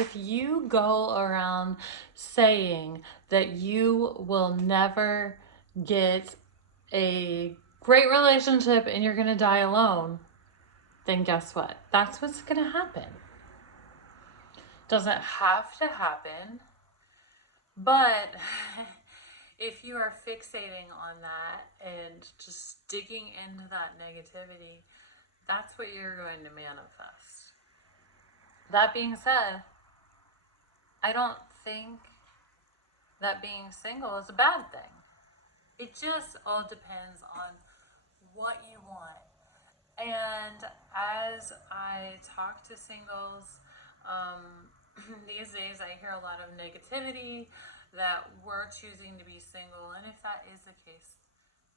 if you go around saying that you will never get a great relationship and you're going to die alone, then guess what? That's what's going to happen. Doesn't have to happen, but if you are fixating on that and just digging into that negativity, that's what you're going to manifest. That being said, I don't think that being single is a bad thing. It just all depends on what you want. And as I talk to singles, these days I hear a lot of negativity that we're choosing to be single. And if that is the case,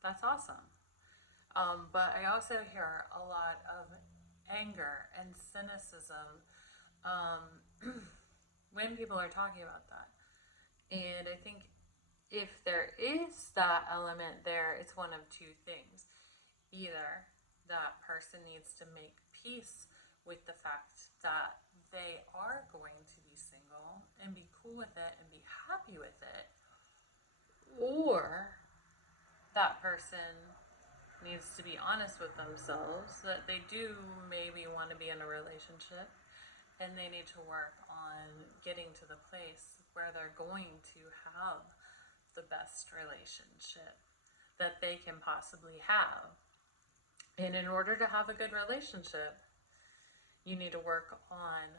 that's awesome. But I also hear a lot of anger and cynicism when people are talking about that. And I think if there is that element there, it's one of two things. Either that person needs to make peace with the fact that they are going to be single and be cool with it and be happy with it, or that person needs to be honest with themselves that they do maybe want to be in a relationship and they need to work on getting to the place where they're going to have the best relationship that they can possibly have. And in order to have a good relationship, you need to work on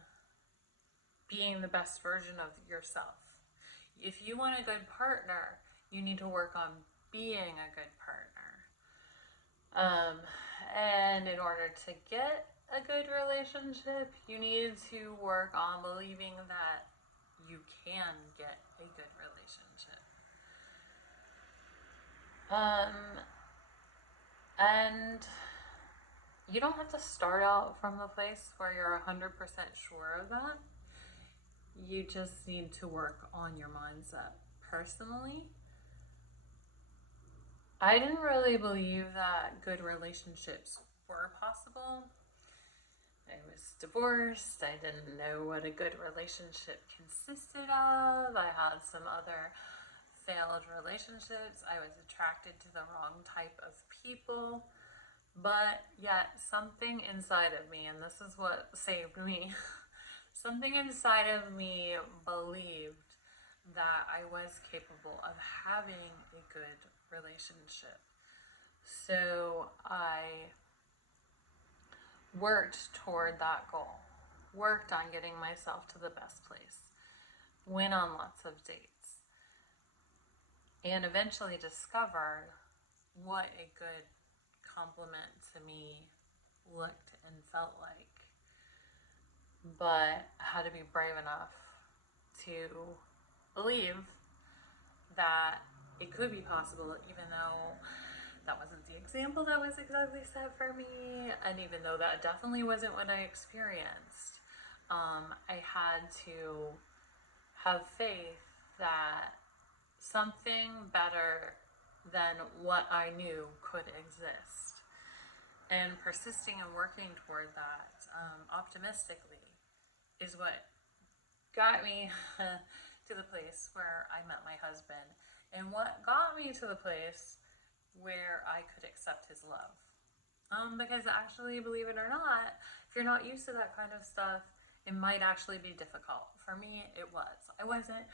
being the best version of yourself. If you want a good partner, you need to work on being a good partner. And in order to get a good relationship, you need to work on believing that you can get a good relationship. And you don't have to start out from the place where you're 100% sure of that. You just need to work on your mindset. Personally, I didn't really believe that good relationships were possible. I was divorced. I didn't know what a good relationship consisted of. I had some other failed relationships. I was attracted to the wrong type of people. But yet something inside of me, and this is what saved me, something inside of me believed that I was capable of having a good relationship. So I worked toward that goal, worked on getting myself to the best place, went on lots of dates, and eventually discovered what a good compliment to me looked and felt like. But I had to be brave enough to believe that it could be possible, even though that wasn't the example that was exactly set for me, and even though that definitely wasn't what I experienced. I had to have faith that something better than what I knew could exist. And persisting and working toward that optimistically is what got me to the place where I met my husband, and what got me to the place where I could accept his love. Because actually, believe it or not, if you're not used to that kind of stuff, it might actually be difficult. For me, it was. I wasn't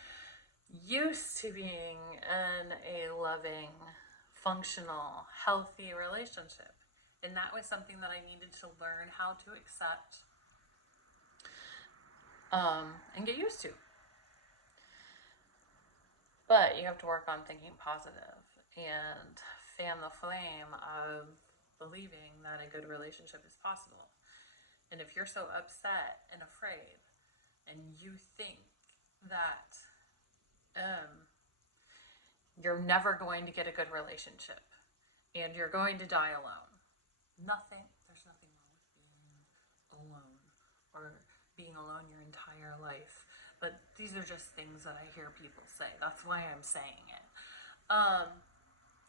used to being in a loving, functional, healthy relationship. And that was something that I needed to learn how to accept and get used to. But you have to work on thinking positive and fan the flame of believing that a good relationship is possible. And if you're so upset and afraid and you think that you're never going to get a good relationship and you're going to die alone, there's nothing wrong with being alone or being alone your entire life. But these are just things that I hear people say. That's why I'm saying it.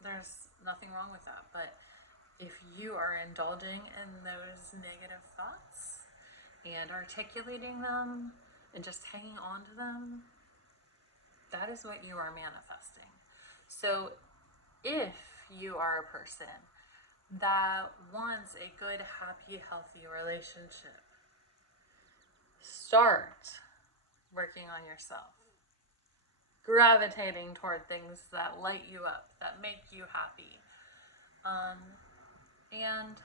There's nothing wrong with that. But if you are indulging in those negative thoughts and articulating them, and just hanging on to them, that is what you are manifesting. So if you are a person that wants a good, happy, healthy relationship, start working on yourself, gravitating toward things that light you up, that make you happy, and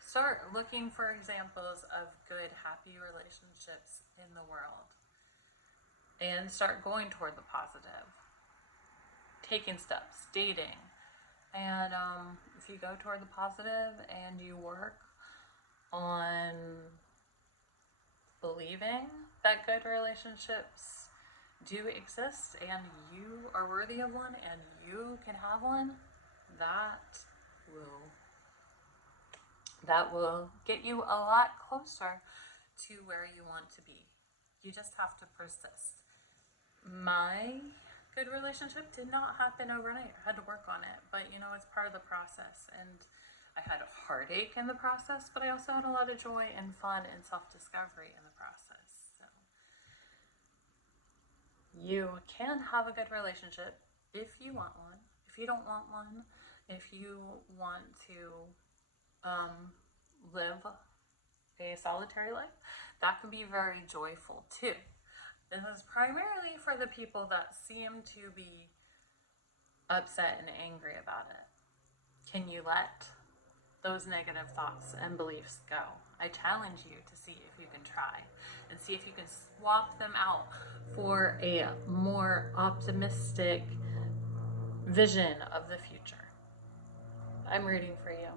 start looking for examples of good, happy relationships in the world, and start going toward the positive, taking steps, dating. And if you go toward the positive and you work on believing that good relationships do exist and you are worthy of one and you can have one, that will get you a lot closer to where you want to be. You just have to persist. My good relationship did not happen overnight. I had to work on it, but it's part of the process. And I had a heartache in the process, but I also had a lot of joy and fun and self-discovery in the process. So you can have a good relationship if you want one. If you don't want one, if you want to live a solitary life, that can be very joyful too. This is primarily for the people that seem to be upset and angry about it. Can you let those negative thoughts and beliefs go? I challenge you to see if you can try and see if you can swap them out for a more optimistic vision of the future. I'm rooting for you.